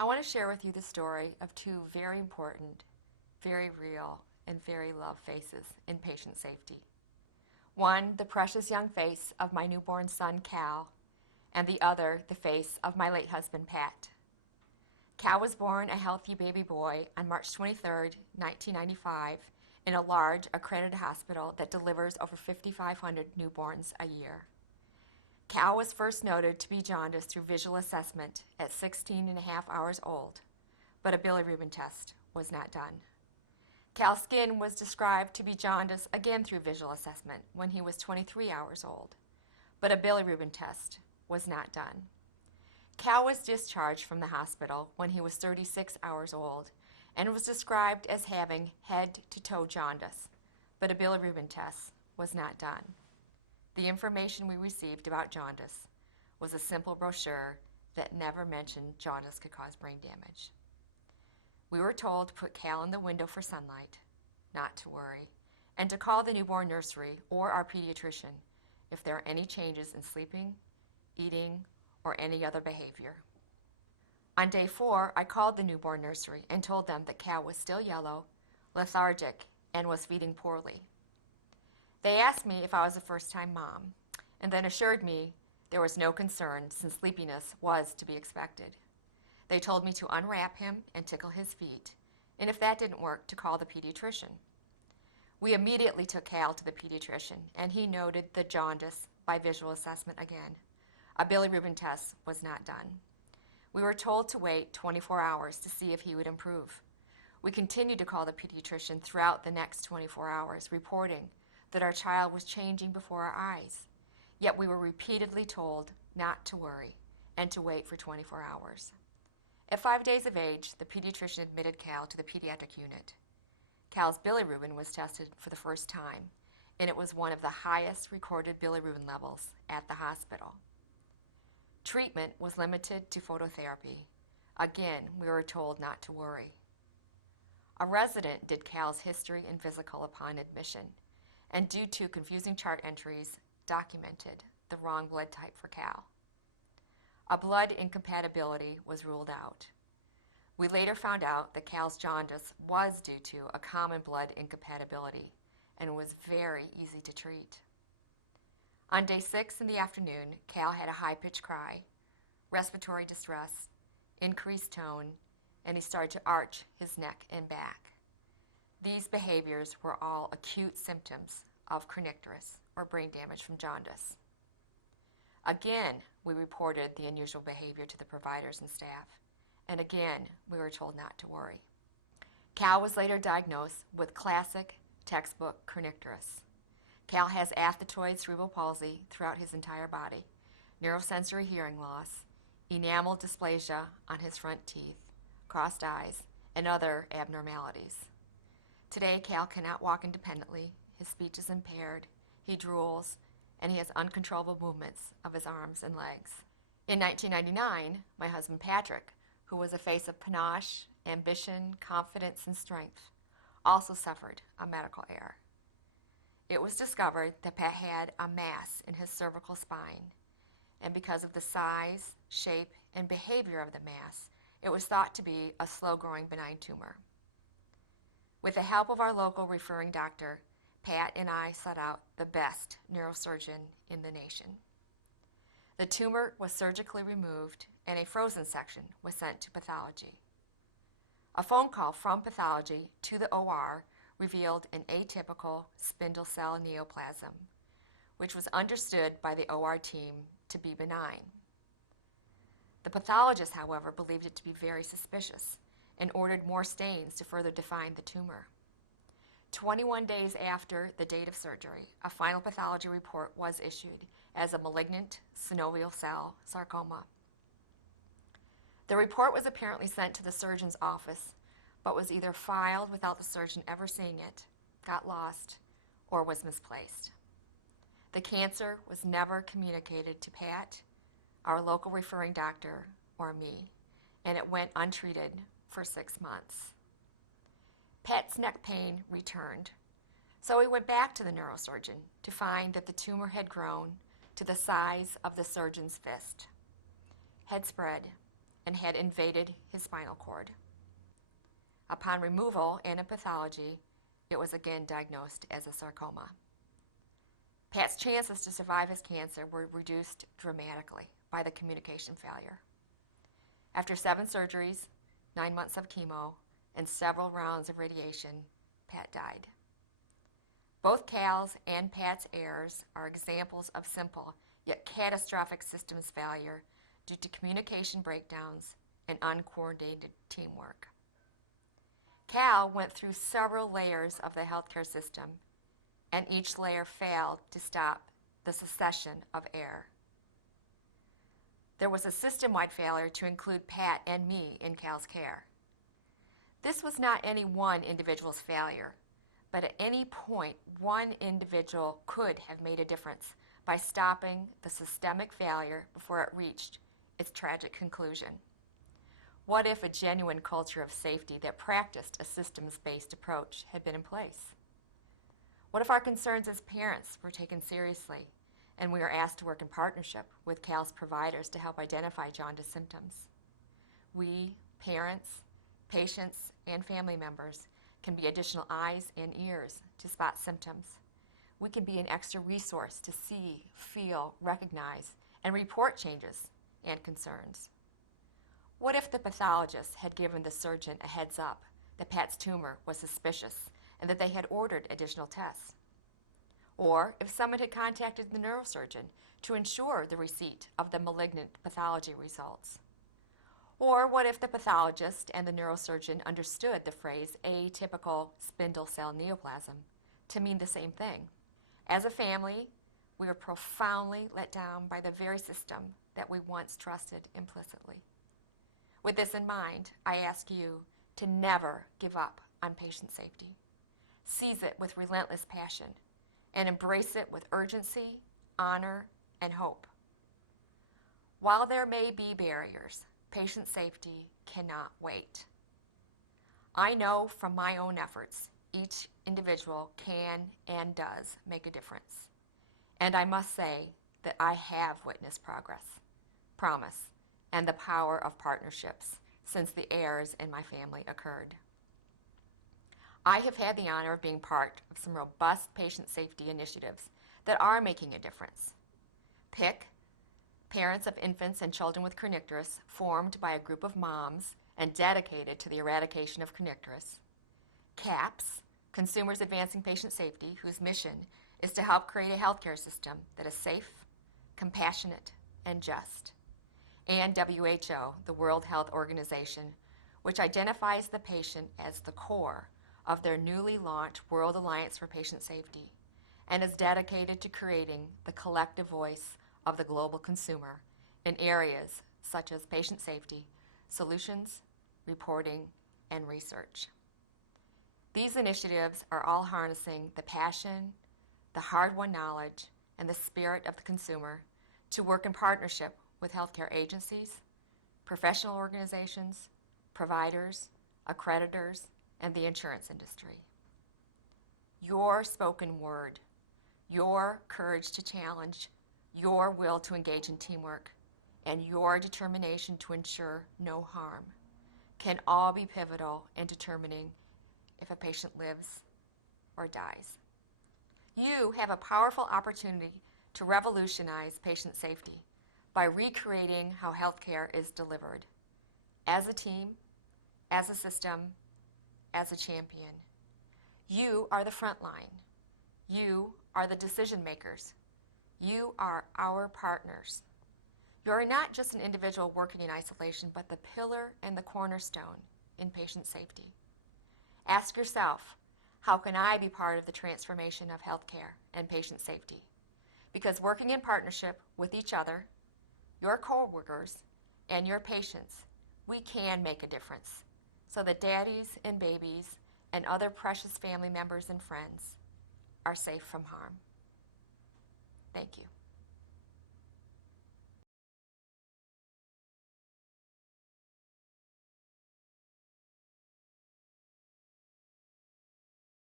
I want to share with you the story of two very important, very real, and very loved faces in patient safety. One, the precious young face of my newborn son, Cal, and the other, the face of my late husband, Pat. Cal was born a healthy baby boy on March 23, 1995, in a large, accredited hospital that delivers over 5,500 newborns a year. Cal was first noted to be jaundiced through visual assessment at 16 and a half hours old, but a bilirubin test was not done. Cal's skin was described to be jaundiced again through visual assessment when he was 23 hours old, but a bilirubin test was not done. Cal was discharged from the hospital when he was 36 hours old and was described as having head-to-toe jaundice, but a bilirubin test was not done. The information we received about jaundice was a simple brochure that never mentioned jaundice could cause brain damage. We were told to put Cal in the window for sunlight, not to worry, and to call the newborn nursery or our pediatrician if there are any changes in sleeping, eating, or any other behavior. On day 4, I called the newborn nursery and told them that Cal was still yellow, lethargic, and was feeding poorly. They asked me if I was a first-time mom, and then assured me there was no concern since sleepiness was to be expected. They told me to unwrap him and tickle his feet, and if that didn't work, to call the pediatrician. We immediately took Cal to the pediatrician, and he noted the jaundice by visual assessment again. A bilirubin test was not done. We were told to wait 24 hours to see if he would improve. We continued to call the pediatrician throughout the next 24 hours, reporting that our child was changing before our eyes. Yet we were repeatedly told not to worry and to wait for 24 hours. At 5 days of age, the pediatrician admitted Cal to the pediatric unit. Cal's bilirubin was tested for the first time, and it was one of the highest recorded bilirubin levels at the hospital. Treatment was limited to phototherapy. Again, we were told not to worry. A resident did Cal's history and physical upon admission, and due to confusing chart entries, documented the wrong blood type for Cal. A blood incompatibility was ruled out. We later found out that Cal's jaundice was due to a common blood incompatibility and was very easy to treat. On day 6 in the afternoon, Cal had a high-pitched cry, respiratory distress, increased tone, and he started to arch his neck and back. These behaviors were all acute symptoms of kernicterus, or brain damage from jaundice. Again, we reported the unusual behavior to the providers and staff, and again, we were told not to worry. Cal was later diagnosed with classic textbook kernicterus. Cal has athetoid cerebral palsy throughout his entire body, neurosensory hearing loss, enamel dysplasia on his front teeth, crossed eyes, and other abnormalities. Today, Cal cannot walk independently, his speech is impaired, he drools, and he has uncontrollable movements of his arms and legs. In 1999, my husband Patrick, who was a face of panache, ambition, confidence, and strength, also suffered a medical error. It was discovered that Pat had a mass in his cervical spine, and because of the size, shape, and behavior of the mass, it was thought to be a slow-growing benign tumor. With the help of our local referring doctor, Pat and I sought out the best neurosurgeon in the nation. The tumor was surgically removed, and a frozen section was sent to pathology. A phone call from pathology to the OR revealed an atypical spindle cell neoplasm, which was understood by the OR team to be benign. The pathologist, however, believed it to be very suspicious and ordered more stains to further define the tumor. 21 days after the date of surgery, a final pathology report was issued as a malignant synovial cell sarcoma. The report was apparently sent to the surgeon's office, but was either filed without the surgeon ever seeing it, got lost, or was misplaced. The cancer was never communicated to Pat, our local referring doctor, or me, and it went untreated for 6 months. Pat's neck pain returned, so he went back to the neurosurgeon to find that the tumor had grown to the size of the surgeon's fist, had spread, and had invaded his spinal cord. Upon removal and in pathology, it was again diagnosed as a sarcoma. Pat's chances to survive his cancer were reduced dramatically by the communication failure. After 7 surgeries, 9 months of chemo, and several rounds of radiation, Pat died. Both Cal's and Pat's errors are examples of simple yet catastrophic systems failure due to communication breakdowns and uncoordinated teamwork. Cal went through several layers of the healthcare system, and each layer failed to stop the succession of error. There was a system-wide failure to include Pat and me in Cal's care. This was not any one individual's failure, but at any point, one individual could have made a difference by stopping the systemic failure before it reached its tragic conclusion. What if a genuine culture of safety that practiced a systems-based approach had been in place? What if our concerns as parents were taken seriously and we were asked to work in partnership with Cal's providers to help identify jaundice symptoms? We, parents, patients, and family members can be additional eyes and ears to spot symptoms. We can be an extra resource to see, feel, recognize, and report changes and concerns. What if the pathologist had given the surgeon a heads up that Pat's tumor was suspicious and that they had ordered additional tests? Or if someone had contacted the neurosurgeon to ensure the receipt of the malignant pathology results? Or what if the pathologist and the neurosurgeon understood the phrase atypical spindle cell neoplasm to mean the same thing? As a family, we were profoundly let down by the very system that we once trusted implicitly. With this in mind, I ask you to never give up on patient safety. Seize it with relentless passion and embrace it with urgency, honor, and hope. While there may be barriers, patient safety cannot wait. I know from my own efforts, each individual can and does make a difference. And I must say that I have witnessed progress, promise, and the power of partnerships since the errors in my family occurred. I have had the honor of being part of some robust patient safety initiatives that are making a difference. PIC, Parents of Infants and Children with Kernicterus, formed by a group of moms and dedicated to the eradication of kernicterus. CAPS, Consumers Advancing Patient Safety, whose mission is to help create a healthcare system that is safe, compassionate, and just. And WHO, the World Health Organization, which identifies the patient as the core of their newly launched World Alliance for Patient Safety and is dedicated to creating the collective voice of the global consumer in areas such as patient safety, solutions, reporting, and research. These initiatives are all harnessing the passion, the hard-won knowledge, and the spirit of the consumer to work in partnership with healthcare agencies, professional organizations, providers, accreditors, and the insurance industry. Your spoken word, your courage to challenge, your will to engage in teamwork, and your determination to ensure no harm can all be pivotal in determining if a patient lives or dies. You have a powerful opportunity to revolutionize patient safety by recreating how healthcare is delivered, as a team, as a system, as a champion. You are the front line. You are the decision makers. You are our partners. You are not just an individual working in isolation, but the pillar and the cornerstone in patient safety. Ask yourself, how can I be part of the transformation of healthcare and patient safety? Because working in partnership with each other, your coworkers, and your patients, we can make a difference so that daddies and babies and other precious family members and friends are safe from harm. Thank you.